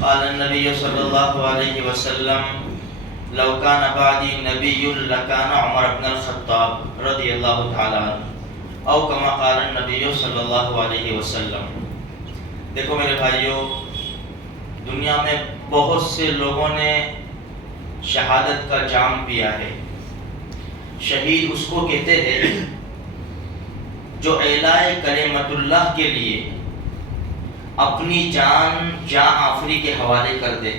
قال النبي صلى الله عليه وسلم لو كان بعدي نبي لكان عمر بن الخطاب رضي الله تعالى عنه او كما قال النبي صلى الله عليه وسلم. دیکھو میرے بھائیوں، دنیا میں بہت سے لوگوں نے شہادت کا جام پیا ہے. شہید اس کو کہتے ہیں جو اعلاء کلمت اللہ کے لیے اپنی جان جاں آفری کے حوالے کر دے.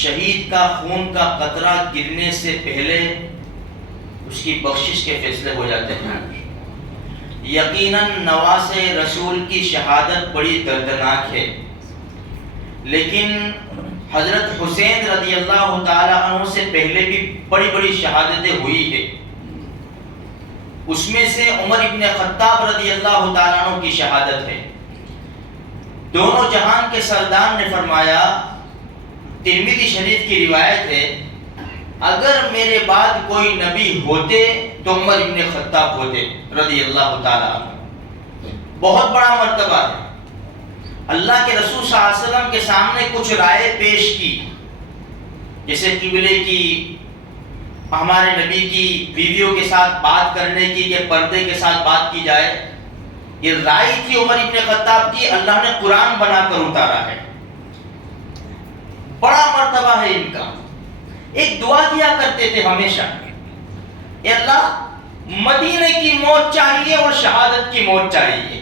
شہید کا خون کا قطرہ گرنے سے پہلے اس کی بخشش کے فیصلے ہو جاتے ہیں. یقیناً نواز رسول کی شہادت بڑی دردناک ہے، لیکن حضرت حسین رضی اللہ تعالی عنہ سے پہلے بھی بڑی بڑی شہادتیں ہوئی ہیں. اس میں سے عمر ابن خطاب رضی اللہ تعالی عنہ کی شہادت ہے. دونوں جہان کے سردار نے فرمایا، ترمذی شریف کی روایت ہے، اگر میرے بعد کوئی نبی ہوتے تو عمر ابن خطاب ہوتے رضی اللہ تعالی عنہ. بہت بڑا مرتبہ ہے. اللہ کے رسول صلی اللہ علیہ وسلم کے سامنے کچھ رائے پیش کی، جیسے قبلے کی، ہمارے نبی کی بیویوں کے ساتھ بات کرنے کی کہ پردے کے ساتھ بات کی جائے. یہ رائے تھی عمر ابن خطاب کی، اللہ نے قرآن بنا کر اتارا ہے. بڑا مرتبہ ہے ان کا. ایک دعا کیا کرتے تھے ہمیشہ، اے اللہ مدینے کی موت چاہیے اور شہادت کی موت چاہیے.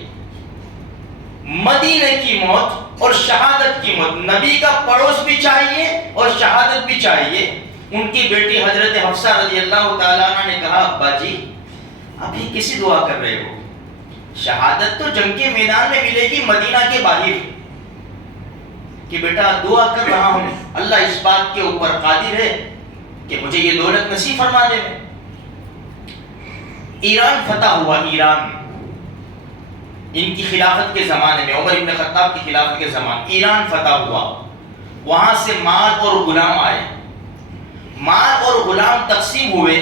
مدینے کی موت اور شہادت کی موت، نبی کا پڑوس بھی چاہیے اور شہادت بھی چاہیے. ان کی بیٹی حضرت حفصہ رضی اللہ تعالیٰ عنہ نے کہا، ابا جی ابھی کسی دعا کر رہے ہو؟ شہادت تو جنگ کے میدان میں ملے گی مدینہ کے باہر. کہ بیٹا دعا کر رہا ہوں، اللہ اس بات کے اوپر قادر ہے کہ مجھے یہ دولت نصیب فرما دے. ایران فتح ہوا. ایران ان کی خلافت کے زمانے میں، عمر ابن خطاب کی خلافت کے زمانے ایران فتح ہوا. وہاں سے مال اور غلام آئے. مال اور غلام تقسیم ہوئے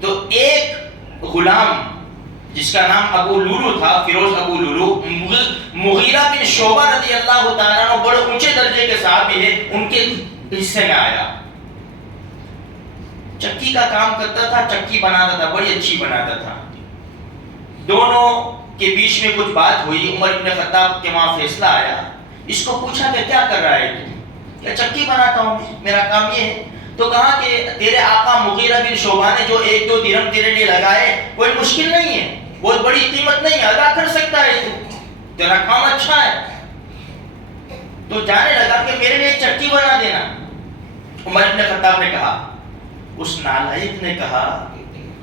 تو ایک غلام جس کا نام ابو لولو تھا، فیروز ابو لولو، مغیرہ بن شعبہ رضی اللہ تعالیٰ عنہ بڑے اونچے درجے کے صحابی ہیں، ان کے حصے میں آیا. چکی کا کام کرتا تھا، چکی بناتا تھا، بڑی اچھی بناتا تھا. دونوں کے بیچ میں کچھ بات ہوئی. عمر بن خطاب کے وہاں فیصلہ آیا. اس کو پوچھا کہ کیا کر رہا ہے تو؟ کہ چکی بناتا ہوں، میرا کام یہ ہے. تو کہا کہ تیرے آقا مغیرہ بن شعبہ نے جو 1-2 درہم تیرے لیے لگائے کوئی مشکل نہیں ہے، بہت بڑی قیمت نہیں ہے، ادا کر سکتا ہے تو، تیرا کام اچھا ہے. تو جانے لگا کہ میرے لیے ایک چکی بنا دینا. عمر بن خطاب نے کہا، اس نالائق نے کہا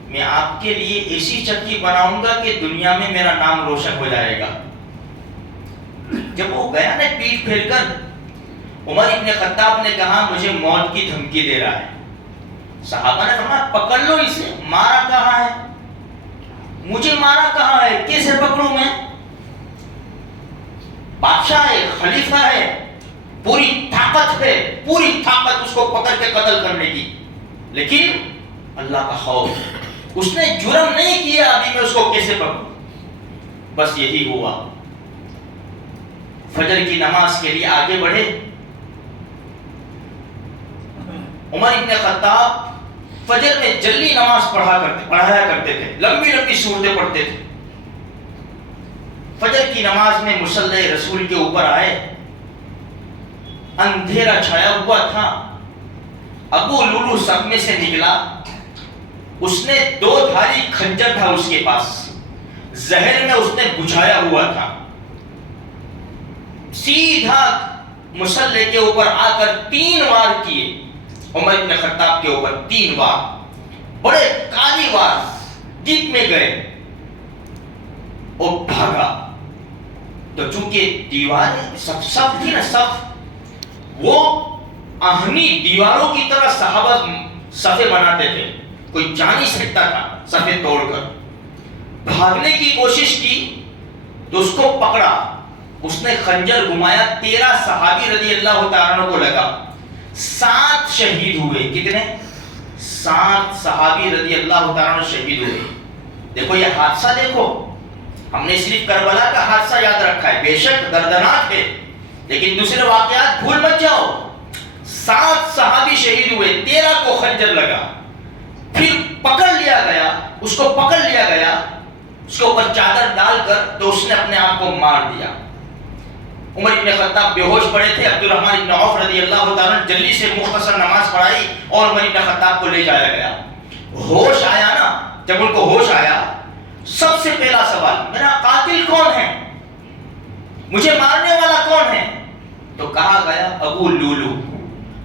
میں آپ کے لیے ایسی چکی بناؤں گا کہ دنیا میں میرا نام روشن ہو جائے گا. جب وہ گیا نا پیٹھ پھیر کر، عمر ابن خطاب نے کہا مجھے موت کی دھمکی دے رہا ہے. صحابہ نے فرمایا پکڑ لو اسے. مارا کہاں ہے؟ مجھے مارا کہاں ہے؟ کیسے پکڑوں میں؟ بادشاہ ہے، خلیفہ ہے، پوری طاقت ہے، پوری طاقت اس کو پکڑ کے قتل کرنے کی، لیکن اللہ کا خوف. اس نے جرم نہیں کیا، ابھی میں اس کو کیسے پکڑوں؟ بس یہی ہوا. فجر کی نماز کے لیے آگے بڑھے. عمر ابن خطاب فجر میں جلدی نماز پڑھایا کرتے تھے، لمبی لمبی صورتیں پڑھتے تھے. فجر کی نماز میں مصلی رسول کے اوپر آئے. اندھیرا چھایا ہوا تھا. ابو لولو سب میں سے نکلا. اس نے 2 دھاری خنجر تھا اس کے پاس، زہر میں اس نے بجھایا ہوا تھا. سیدھا مصلی کے اوپر آ کر 3 وار کیے. عمر بن خطاب کے اوپر 3 وار، بڑے کالی وار، دل میں گئے اور بھاگا. تو چونکہ دیواریں صف تھی نا، وہ آہنی دیواروں کی طرح صحابہ صفیں بناتے تھے، کوئی جا نہیں سکتا تھا صفیں توڑ کر. بھاگنے کی کوشش کی تو اس کو پکڑا. اس نے خنجر گھمایا. 13 صحابی رضی اللہ تعالیٰ عنہ کو لگا. 7 شہید ہوئے. کتنے؟ 7 صحابی رضی اللہ تعالیٰ عنہ شہید ہوئے. دیکھو یہ حادثہ، دیکھو ہم نے صرف کربلا کا حادثہ یاد رکھا ہے، بے شک دردناک ہے، لیکن دوسرے واقعات بھول مت جاؤ. 7 صحابی شہید ہوئے, 13 کو خنجر لگا, پھر پکڑ لیا گیا, اس کو پکڑ لیا گیا, اس کے اوپر چادر ڈال کر تو اس نے اپنے آپ کو مار دیا. عمر ابن خطاب بے ہوش پڑے تھے, عبد الرحمن ابن عوف رضی اللہ تعالیٰ جلدی سے مختصر نماز پڑھائی اور عمر ابن خطاب کو لے جایا گیا. ہوش آیا نا, جب ان کو ہوش آیا, سب سے پہلا سوال, میرا قاتل کون ہے, مجھے مارنے والا کون ہے؟ تو کہا گیا ابو لولو.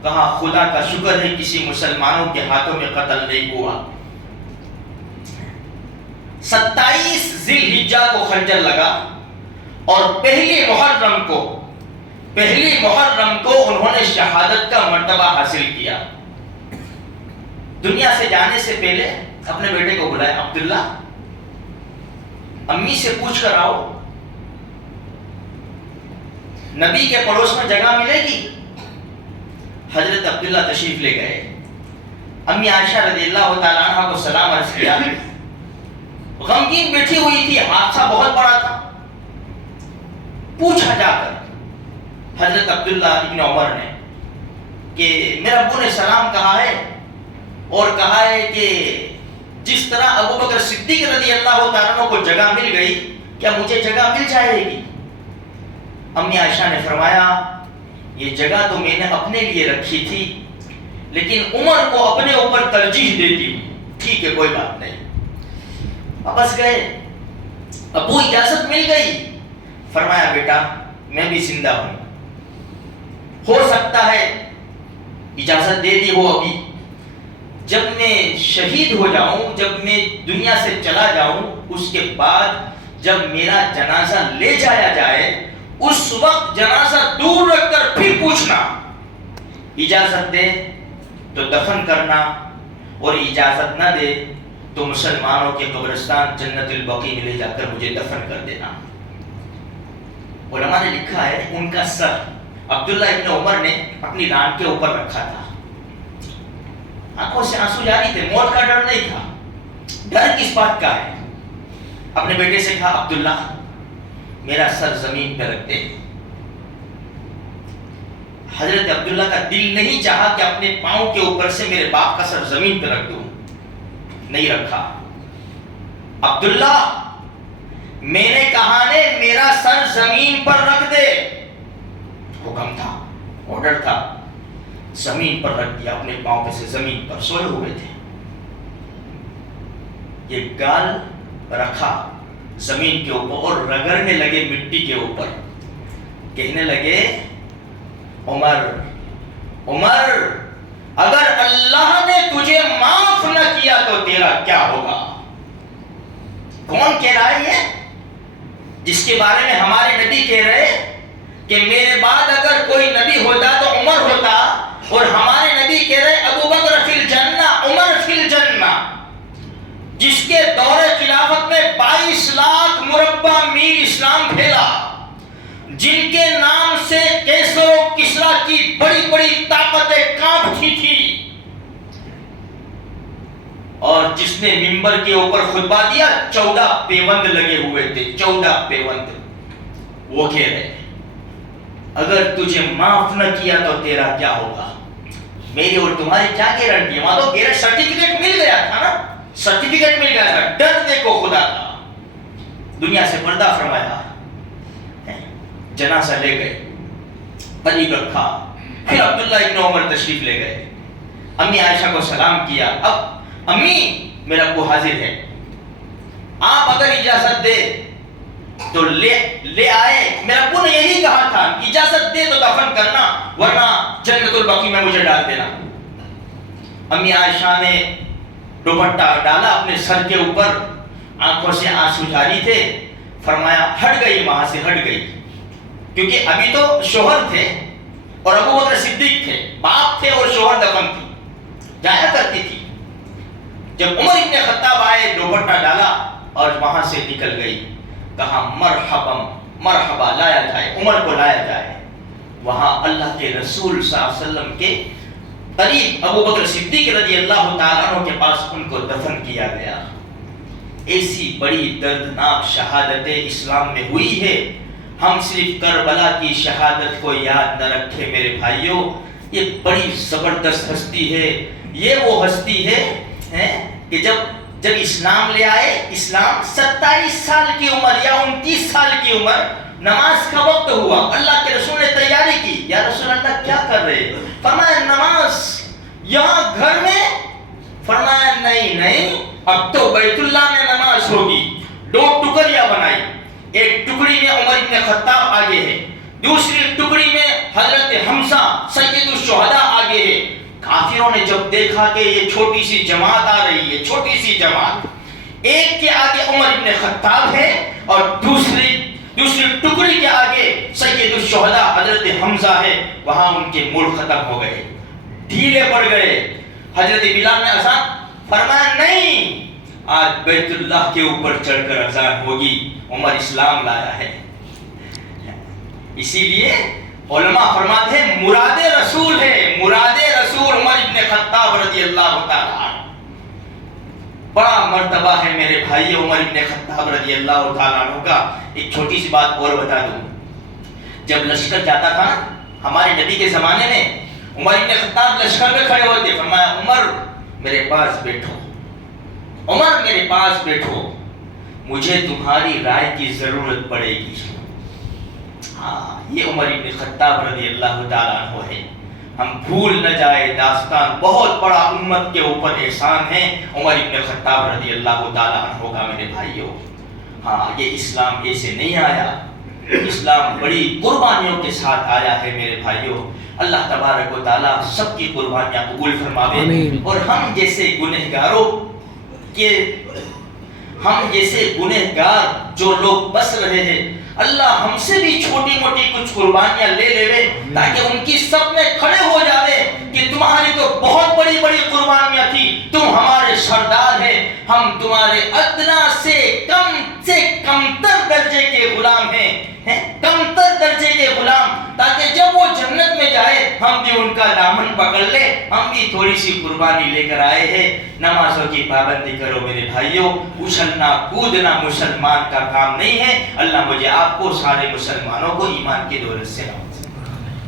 کہا خدا کا شکر ہے کسی مسلمانوں کے ہاتھوں میں قتل نہیں ہوا. 27 ذی الحجہ کو خنجر لگا اور پہلی محرم کو انہوں نے شہادت کا مرتبہ حاصل کیا. دنیا سے جانے سے پہلے اپنے بیٹے کو بلایا, عبداللہ امی سے پوچھ کر آؤ نبی کے پڑوس میں جگہ ملے گی. حضرت عبداللہ تشریف لے گئے. امی عائشہ رضی اللہ تعالیٰ عنہ کو سلام عرض کیا. غمگین بیٹھی ہوئی تھی, حادثہ بہت بڑا تھا. پوچھا جا کر حضرت عبداللہ ابن عمر نے کہ میرے ابو نے سلام کہا ہے اور کہا ہے کہ جس طرح ابو بکر صدیق رضی اللہ تعالیٰ عنہ کو جگہ مل گئی, کیا مجھے جگہ مل جائے گی؟ امی عائشہ نے فرمایا یہ جگہ تو میں نے اپنے لیے رکھی تھی, لیکن عمر کو اپنے اوپر ترجیح دیتی ہوں. ٹھیک ہے کوئی بات نہیں. واپس گئے, ابو اجازت مل گئی. فرمایا بیٹا میں بھی زندہ ہوں, ہو سکتا ہے اجازت دے دی ہو ابھی, جب میں شہید ہو جاؤں, جب میں دنیا سے چلا جاؤں, اس کے بعد جب میرا جنازہ لے جایا جائے اس وقت جنازہ دور رکھ کر پھر پوچھنا, اجازت دے تو دفن کرنا اور اجازت نہ دے تو مسلمانوں کے قبرستان جنت البقیع میں لے جا کر مجھے دفن کر دینا. علماء نے لکھا ہے ان کا سر عبداللہ ابن عمر نے اپنی ران کے اوپر رکھا تھا. آنکھوں سے آنسو جاری تھے, موت کا ڈر نہیں تھا. ڈر کس بات کا ہے؟ اپنے بیٹے سے کہا عبداللہ میرا سر زمین پہ رکھ دے. حضرت عبداللہ کا دل نہیں چاہا کہ اپنے پاؤں کے اوپر سے میرے باپ کا سر زمین پہ رکھ دوں. نہیں رکھا. عبداللہ میں نے کہا نے میرا سر زمین پر رکھ دے. حکم تھا, آرڈر تھا. زمین پر رکھ دیا, اپنے پاؤں پہ سے زمین پر سوئے ہوئے تھے. یہ گال رکھا زمین کے اوپر اور رگڑنے لگے مٹی کے اوپر. کہنے لگے عمر عمر اگر اللہ نے تجھے معاف نہ کیا تو تیرا کیا ہوگا؟ کون کہہ رہا ہے یہ؟ جس کے بارے میں ہمارے نبی کہہ رہے کہ میرے بعد اگر کوئی نبی ہوتا تو عمر ہوتا, اور ہمارے نبی کہہ رہے ابو بکر فی الجنہ عمر فی الجنہ. جس کے دور خلافت میں 22 لاکھ مربع میل اسلام پھیلا, جن کے نام سے کیسر و کسریٰ کی بڑی بڑی طاقتیں کانپتی تھی, اور جس نے منبر کے اوپر خطبہ دیا 14 پیوند لگے ہوئے تھے, 14 پیوند. وہ کہہ رہے اگر تجھے معاف نہ کیا تو تیرا کیا ہوگا؟ میری اور تمہاری کیا گارنٹی ہے؟ وہاں تو میرا سرٹیفکیٹ مل گیا تھا نا, سرٹیفکیٹ مل گیا تھا. ڈر دیکھو خدا کا. دنیا سے پردہ فرمایا, جنازہ لے گئے, قریب رکھا. پھر عبداللہ ابن عمر تشریف لے گئے. امی عائشہ کو سلام کیا. اب امی میرا ابو حاضر ہے, آپ اگر اجازت دے تو لے آئے. میرا ابو نے یہی کہا تھا اجازت دے تو دفن کرنا, ورنہ جنت البقیع میں مجھے ڈال دینا. امی عائشہ نے دوپٹہ ڈالا اپنے سر کے اوپر, آنکھوں سے آنسو جاری تھے. فرمایا ہٹ گئی, وہاں سے ہٹ گئی, کیونکہ ابھی تو شوہر تھے اور ابو بکر صدیق تھے, باپ تھے اور شوہر دفن تھی, جایا کرتی تھی. جب عمر ابن خطاب آئے, دوپٹہ ڈالا اور وہاں سے نکل گئی. کہا مرحبا مرحبا, لایا جائے, عمر کو لایا جائے. وہاں اللہ کے رسول صلی اللہ علیہ وسلم کے قریب ابو بکر صدیق رضی اللہ تعالیٰ عنہ کے پاس ان کو دفن کیا گیا. ایسی بڑی دردناک شہادتیں اسلام میں ہوئی ہے. ہم صرف کربلا کی شہادت کو یاد نہ رکھے میرے بھائیوں. یہ بڑی زبردست ہستی ہے. یہ وہ ہستی ہے کہ جب اسلام لے آئے, اسلام 27 سال کی عمر یا 29 سال کی عمر, نماز کا وقت ہوا, اللہ کے رسول نے تیاری کی. یا رسول اللہ کیا کر رہے؟ فرمایا نماز یہاں گھر میں. فرمایا نہیں, اب تو بیت اللہ میں نماز ہوگی. 2 ٹکڑیاں بنائی. ایک ٹکڑی میں عمر ابن خطاب آگے ہے, دوسری ٹکڑی میں حضرت حمزہ سید الشہداء آگے ہے. کافروں نے جب دیکھا کہ یہ چھوٹی سی جماعت آ رہی ہے, چھوٹی سی جماعت, ایک کے آگے عمر ابن خطاب ہے اور دوسری ٹکڑی کے آگے سید الشہداء حضرت حمزہ ہے, وہاں ان کے موڈ ختم ہو گئے, ڈھیلے پڑ گئے. حضرت بلال نے اذان فرمایا نہیں, آج بیت اللہ کے اوپر چڑھ کر اذان ہوگی. عمر اسلام لایا ہے. اسی لیے علماء فرماتے ہیں مراد رسول ہے, مراد رسول عمر ابن خطاب رضی اللہ تعالیٰ عنہ. بڑا مرتبہ ہے میرے بھائی عمر ابن خطاب رضی اللہ تعالیٰ عنہ کا. ایک چھوٹی سی بات اور بتا دوں. جب لشکر جاتا تھا ہمارے نبی کے زمانے میں, عمر ابن خطاب لشکر میں کھڑے ہوتے, فرمایا عمر میرے پاس بیٹھو, عمر میرے پاس بیٹھو, مجھے تمہاری رائے کی ضرورت پڑے گی. ہاں, یہ عمر ابن خطاب رضی اللہ تعالیٰ عنہ ہے. ہم بھول نہ جائے داستان, بہت بڑا امت کے اوپر احسان ہے عمر ابن خطاب رضی اللہ تعالیٰ عنہ کا میرے بھائیوں. ہاں, یہ اسلام ایسے نہیں آیا, اسلام بڑی قربانیوں کے ساتھ آیا ہے میرے بھائیوں. اللہ تبارک و تعالیٰ سب کی قربانیاں قبول فرماوے. اور ہم جیسے گنہگار جو لوگ بس رہے ہیں, اللہ ہم سے بھی چھوٹی موٹی کچھ قربانیاں لے لے تاکہ ان کی سب میں کھڑے ہو جاوے کہ تمہاری تو بہت بڑی بڑی قربانیاں تھی, تم ہمارے سردار ہیں, ہم تمہارے ادنا سے کمتر درجے کے غلام ہیں, کمتر درجے کے غلام, تاکہ جب وہ جنت میں جائے ہم بھی ان کا دامن پکڑ لے. ہم بھی تھوڑی سی قربانی لے کر آئے ہیں. نمازوں کی پابندی کرو میرے بھائیوں. اچھلنا کودنا مسلمان کا کام نہیں ہے. اللہ مجھے آپ کو سارے مسلمانوں کو ایمان کی دولت سے